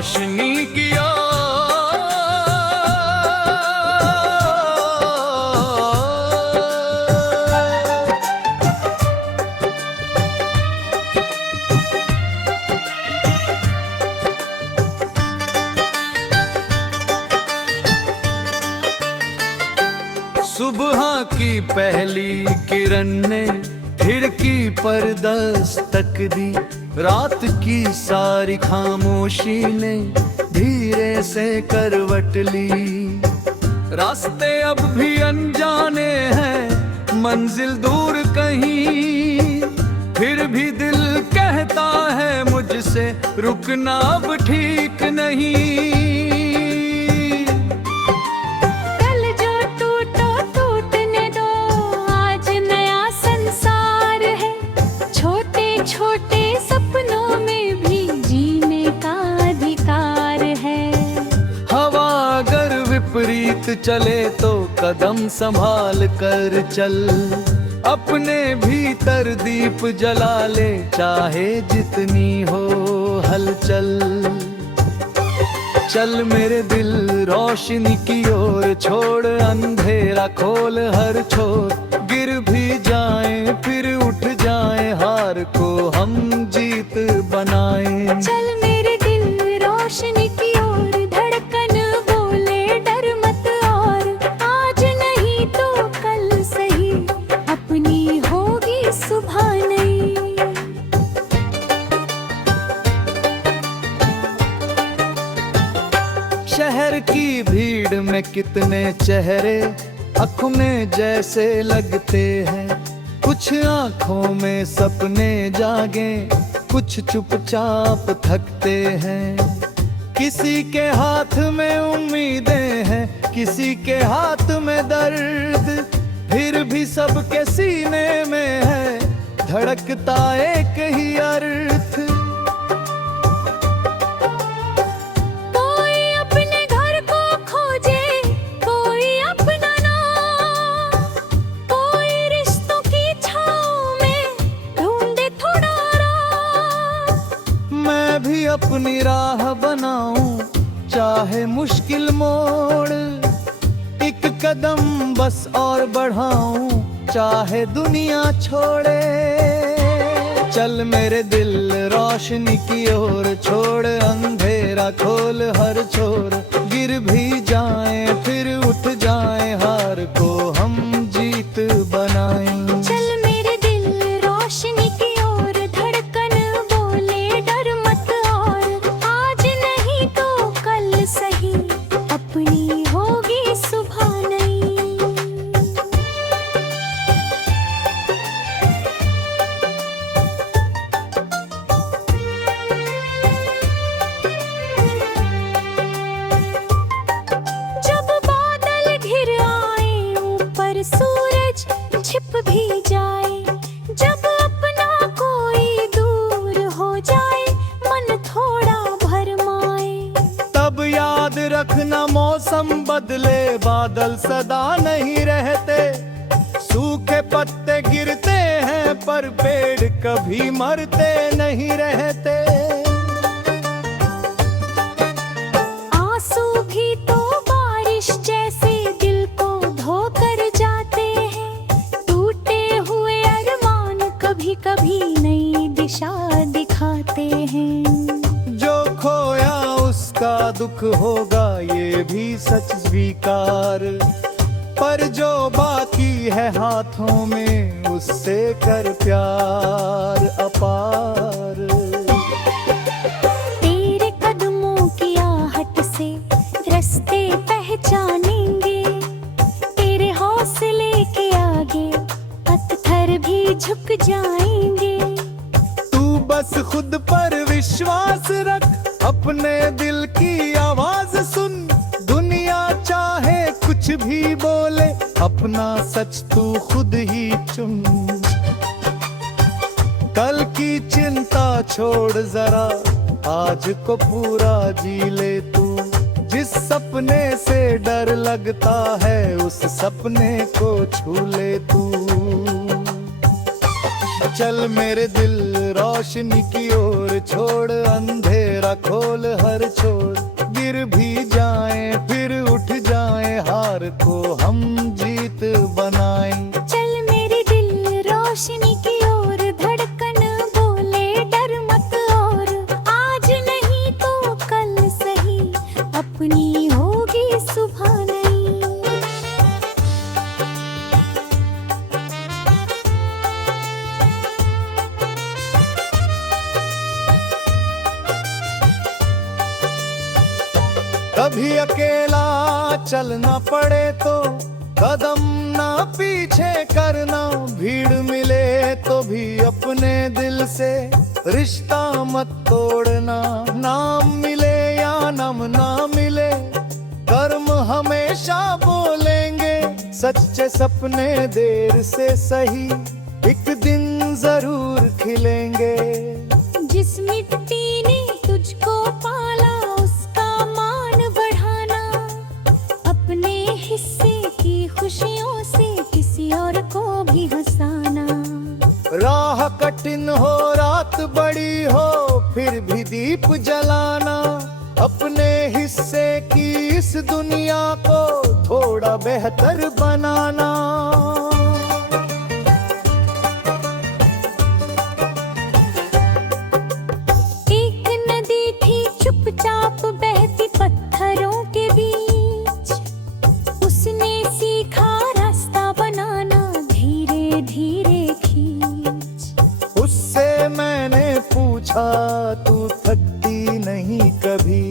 रोशनी की ओर। सुबह की पहली किरण ने खिड़की पर दस्तक दी, रात की सारी खामोशी ने धीरे से करवट ली। रास्ते अब भी अनजाने हैं, मंजिल दूर कहीं, फिर भी दिल कहता है मुझसे रुकना अब ठीक नहीं। छोटे सपनों में भी जीने का अधिकार है। हवा अगर विपरीत चले तो कदम संभाल कर चल, अपने भीतर दीप जला ले चाहे जितनी हो हलचल। चल मेरे दिल रोशनी की ओर, छोड़ अंधेरा खोल हर छोर। गिर भी जाएं फिर उठ जाएं, हार को हम जीत बनाएं। चल मेरे दिल रोशनी की ओर, धड़कन बोले डर मत और, आज नहीं तो कल सही अपनी होगी सुबह नई। शहर की भीड़ में कितने चेहरे आँखों में जैसे लगते हैं, कुछ आँखों में सपने जागे, कुछ चुपचाप थकते हैं। किसी के हाथ में उम्मीदें हैं, किसी के हाथ में दर्द, फिर भी सबके सीने में है धड़कता एक ही अर्थ। अपनी राह बनाऊं चाहे मुश्किल मोड़, एक कदम बस और बढ़ाऊं चाहे दुनिया छोड़े। चल मेरे दिल रोशनी की ओर, छोड़ अंधेरा खोल हर छोर। गिर भी जाएं फिर उठ जाएं, हार को हम जीत बनाएं। सूरज छिप भी जाए, जब अपना कोई दूर हो जाए, मन थोड़ा भरमाए, तब याद रखना मौसम बदले, बादल सदा नहीं रहते। सूखे पत्ते गिरते हैं पर पेड़ कभी मरते नहीं रहते। आंसू भी तो बारिश जैसे दिल को धोकर जाते हैं, टूटे हुए अरमान कभी कभी नई दिशा दिखाते हैं। जो खोया उसका दुख होगा ये भी सच स्वीकार, पर जो बाकी है हाथों में उससे कर प्यार अपार। तेरे कदमों की आहट से रास्ते पहचानेंगे, तेरे हौसले के आगे पत्थर भी झुक जाएंगे। तू बस खुद पर विश्वास रख, अपने दिल की आवाज सुन। दुनिया चाहे कुछ भी बोले, अपना सच तू खुद ही चुन। कल की चिंता छोड़ जरा, आज को पूरा जी ले तू। जिस सपने से डर लगता है उस सपने को छू ले तू। चल मेरे दिल रोशनी की ओर, छोड़ अंधेरा अंधेरा खोल हर छोर, गिर भी जाए फिर उठ जाए, हार को हम जीत बनाएं। चल मेरे दिल रोशनी की ओर, धड़कन बोले डर मत और, आज नहीं तो कल सही, अपनी होगी सुबह नई। कभी अकेला चलना पड़े तो कदम ना पीछे करना, भीड़ मिले तो भी अपने दिल से रिश्ता मत तोड़ना। नाम मिले या नाम ना मिले, कर्म हमेशा बोलेंगे, सच्चे सपने देर से सही एक दिन जरूर खिलेंगे। जिस मिट्टी ने तुझको पाला उसका मान बढ़ाना, अपने हिस्से की खुशियों से किसी और को भी हंसाना। राह कठिन हो रात बड़ी हो फिर भी दीप जलाना, अपने हिस्से की इस दुनिया को थोड़ा बेहतर बनाना। चुपचाप बहती पत्थरों के बीच, उसने सीखा रास्ता बनाना, धीरे धीरे खींच। उससे मैंने पूछा तू थकती नहीं कभी,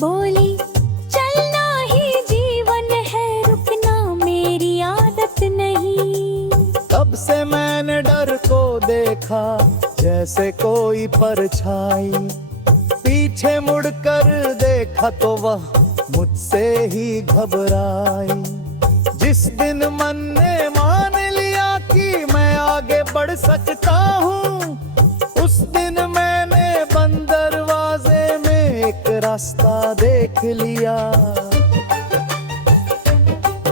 बोली चलना ही जीवन है, रुकना मेरी आदत नहीं। तब से मैंने डर को देखा जैसे कोई परछाई, पीछे मुड़कर देखा तो वह मुझसे ही घबराई। जिस दिन मन ने मान लिया कि मैं आगे बढ़ सकता हूँ, उस दिन मैंने बंद दरवाजे में एक रास्ता देख लिया।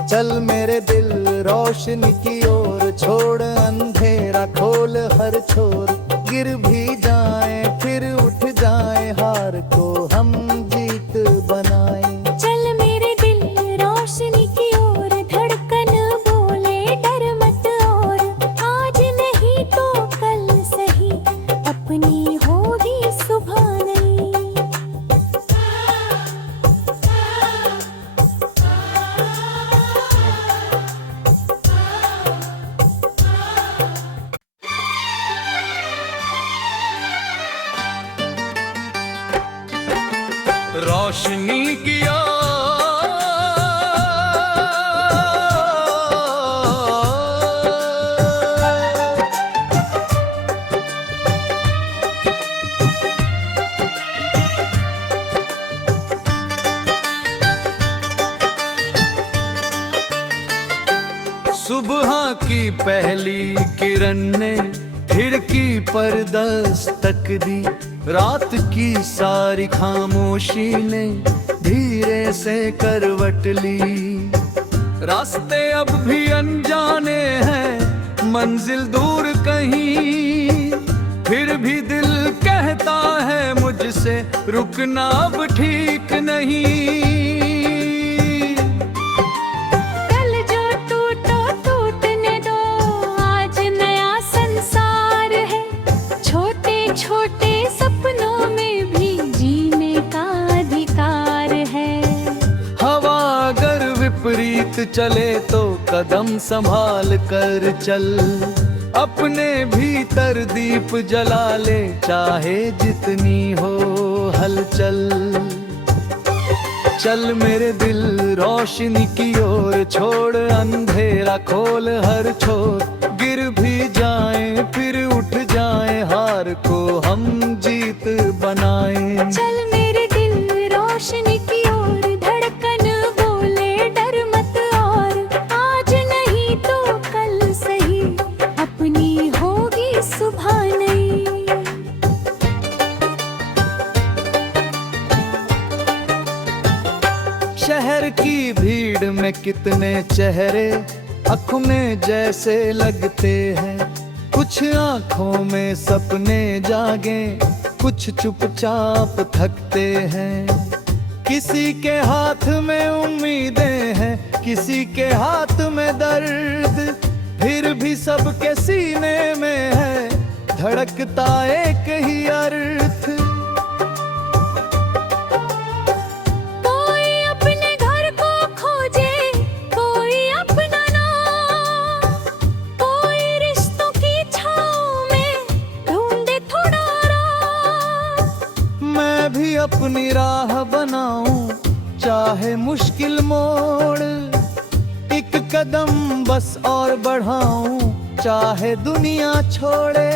चल मेरे दिल रोशनी की ओर, छोड़ अंधेरा खोल हर छोर, गिर भी जाए फिर उठ जाए, हार को हम जीत बनाएं। चल मेरे दिल रोशनी की ओर, धड़कन बोले डर मत और, आज नहीं तो कल सही, अपनी होगी सुबह नई। रोशनी किया सुबह की पहली किरण ने खिड़की पर दस्तक दी, रात की सारी खामोशी ने धीरे से करवट ली। रास्ते अब भी अनजाने हैं, मंजिल दूर कहीं, फिर भी दिल कहता है मुझसे रुकना अब ठीक नहीं। छोटे सपनों में भी जीने का अधिकार है। हवा अगर विपरीत चले तो कदम संभाल कर चल, अपने भीतर दीप जला ले चाहे जितनी हो हलचल। चल मेरे दिल रोशनी की ओर, छोड़ अंधेरा खोल हर छोर, गिर भी जाए फिर उठ जाए, हार को हम जीत बनाएं। चल मेरे दिल रोशनी की ओर, धड़कन बोले डर मत और, आज नहीं तो कल सही, अपनी होगी सुबह नई। शहर की भीड़ में कितने चेहरे आँखों में जैसे लगते हैं, कुछ आँखों में सपने जागे, कुछ चुपचाप थकते हैं। किसी के हाथ में उम्मीदें हैं, किसी के हाथ में दर्द, फिर भी सबके सीने में है धड़कता एक ही अर्थ। कोई अपने घर को खोजे, कोई अपना नाम, कोई रिश्तों की छाँव में ढूंढे थोड़ा आराम। मैं भी अपनी राह बनाऊं, चाहे मुश्किल मोड़, एक कदम बस और बढ़ाऊं, चाहे दुनिया छोड़े।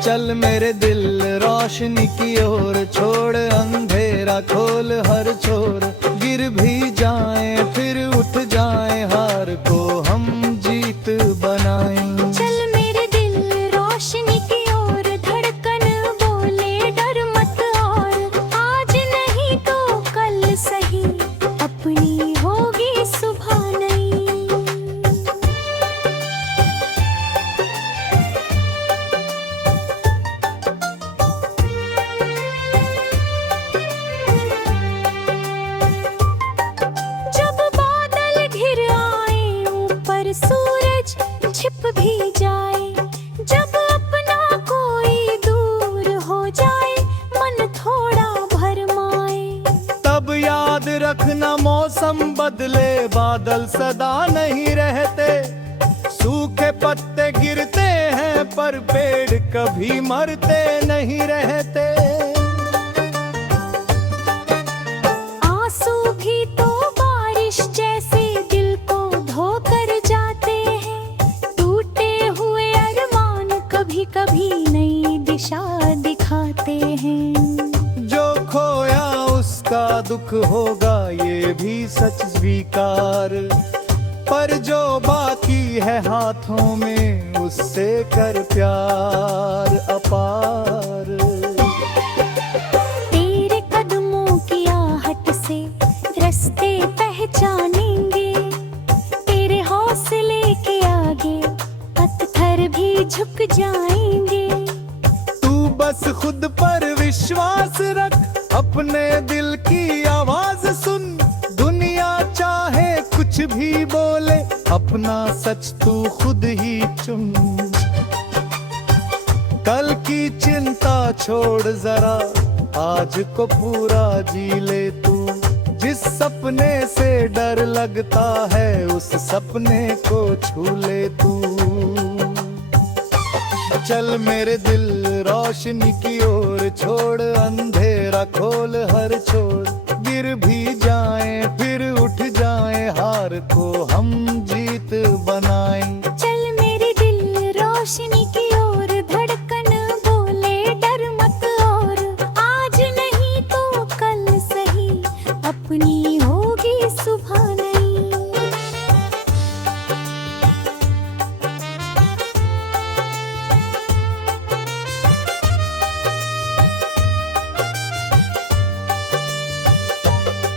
चल मेरे दिल रोशनी की ओर, छोड़ अंधेरा खोल हर छोर। गिर भी जाएं फिर उठ जाएं, हार को हम जीत बनाएं। चल मेरे दिल रोशनी की ओर, धड़कन बोले डर मत और, आज नहीं तो कल सही, अपनी होगी सुबह नई। जब बादल घिर आए, ऊपर सूरज छिप भी जाए, जब अपना कोई दूर हो जाए, मन थोड़ा भरमाए। तब याद रखना मौसम बदले, बादल सदा नहीं रहते। सूखे पत्ते गिरते हैं पर पेड़ कभी मरते नहीं रहते। आंसू भी तो बारिश जैसे दिल को धोकर जाते हैं, टूटे हुए अरमान कभी कभी नई दिशा दिखाते हैं। जो खोया उसका दुख होगा ये भी सच स्वीकार, पर जो बाकी है हाथों में उससे कर प्यार अपार। तेरे कदमों की आहट से रास्ते पहचानेंगे, तेरे हौसले के आगे पत्थर भी झुक जाएंगे। तू बस खुद पर विश्वास रख, अपने दिल की आवाज सुन। दुनिया चाहे कुछ भी बोले, अपना सच तू खुद ही चुन। कल की चिंता छोड़ जरा, आज को पूरा जी ले तू। जिस सपने से डर लगता है, उस सपने को छू ले तू। चल मेरे दिल रोशनी की ओर, छोड़ अंधेरा खोल हर छोर। गिर भी जाएं फिर उठ जाएं, हार को हम जीत बनाएं। चल मेरे दिल रोशनी की ओर, धड़कन बोले डर मत और, आज नहीं तो कल सही, अपनी होगी सुबह नई।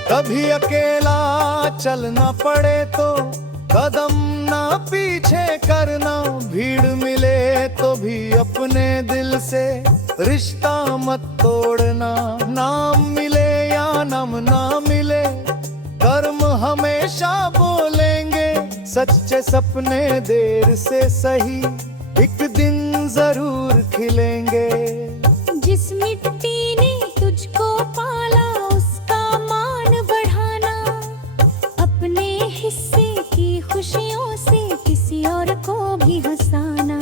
कभी अकेला चलना पड़े तो कदम ना पीछे करना। भीड़ मिले तो भी अपने दिल से रिश्ता मत तोड़ना। नाम मिले या नाम ना मिले, कर्म हमेशा बोलेंगे। सच्चे सपने देर से सही एक दिन जरूर खिलेंगे। जिस मिट्टी ने तुझको पाला, उसका मान बढ़ाना, अपने हिस्से की खुशियों से किसी और को भी हंसाना।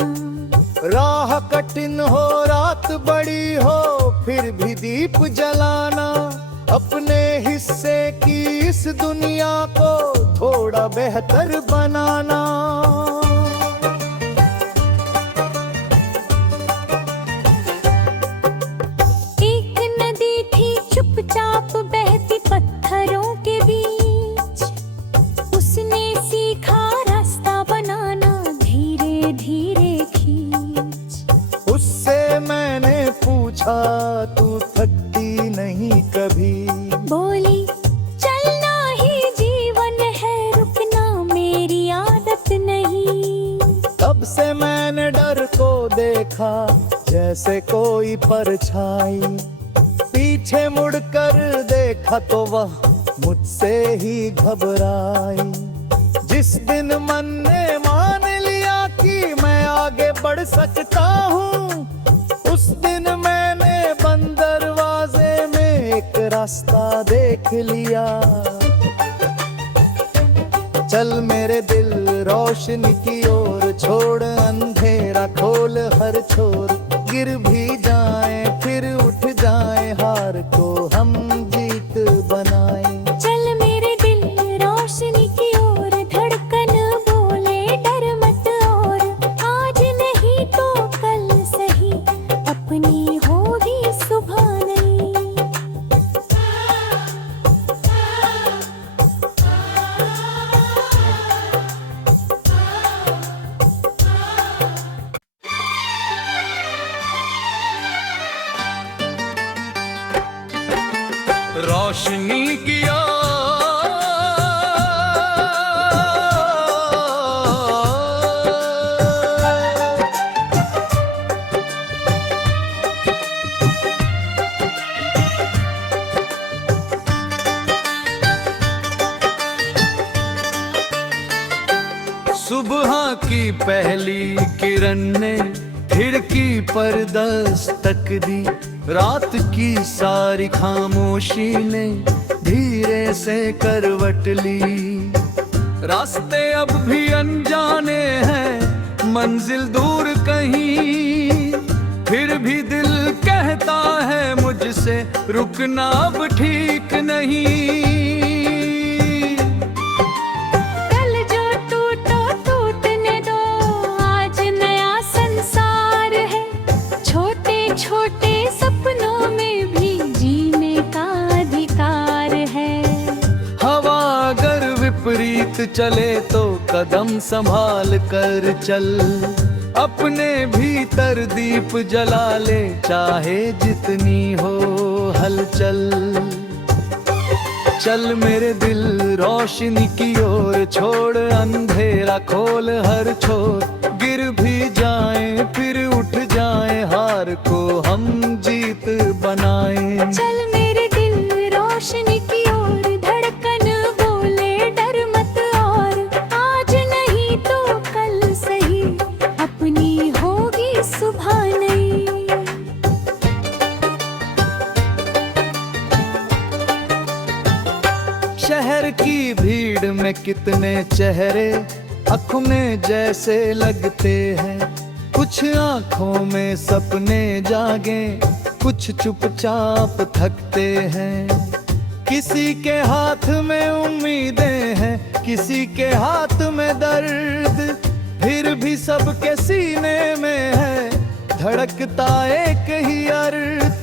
राह कठिन हो रात बड़ी हो, फिर भी दीप जलाना। अपने हिस्से की इस दुनिया को थोड़ा बेहतर बनाना। एक नदी थी चुपचाप बहती पत्थरों के बीच, उसने सीखा रास्ता बनाना, धीरे धीरे खींच। उससे मैंने पूछा, तू थकती नहीं कभी? बोली, चलना ही जीवन है, रुकना मेरी आदत नहीं। तब से मैंने डर को देखा जैसे कोई परछाई। पीछे मुड़कर देखा तो वह मुझसे ही घबराई। जिस दिन मन ने मान लिया कि मैं आगे बढ़ सकता हूँ, उस दिन मैंने बंद दरवाजे में एक रास्ता देख लिया। चल मेरे दिल रोशनी की ओर, छोड़ अंधेरा खोल हर छोर। गिर भी जाए फिर उठ जाए, हार को हम जीत बनाए। चल मेरे दिल रोशनी की ओर, धड़कन बोले डर मत और। आज नहीं तो कल सही, अपनी होगी सुबह नहीं। रोशनी किया सुबह की पहली किरण ने खिड़की पर दस्तक दी। रात की सारी खामोशी ने धीरे से करवट ली। रास्ते अब भी अनजाने हैं, मंजिल दूर कहीं, फिर भी दिल कहता है मुझसे रुकना अब ठीक नहीं। छोटे सपनों में भी जीने का अधिकार है। हवा अगर विपरीत चले तो कदम संभाल कर चल। अपने भीतर दीप जला ले, चाहे जितनी हो हलचल। चल मेरे दिल रोशनी की ओर, छोड़ अंधेरा खोल हर छोर। गिर भी जाए फिर उठ जाए, हार को हम जीत बनाए। चल मेरे दिल रोशनी की ओर, धड़कन बोले डर मत और। आज नहीं तो कल सही, अपनी होगी सुबह नहीं। शहर की भीड़ में कितने चेहरे आँखों में जैसे लगते हैं। कुछ आँखों में सपने जागे, कुछ चुपचाप थकते हैं। किसी के हाथ में उम्मीदें हैं, किसी के हाथ में दर्द। फिर भी सबके सीने में है धड़कता एक ही अर्थ।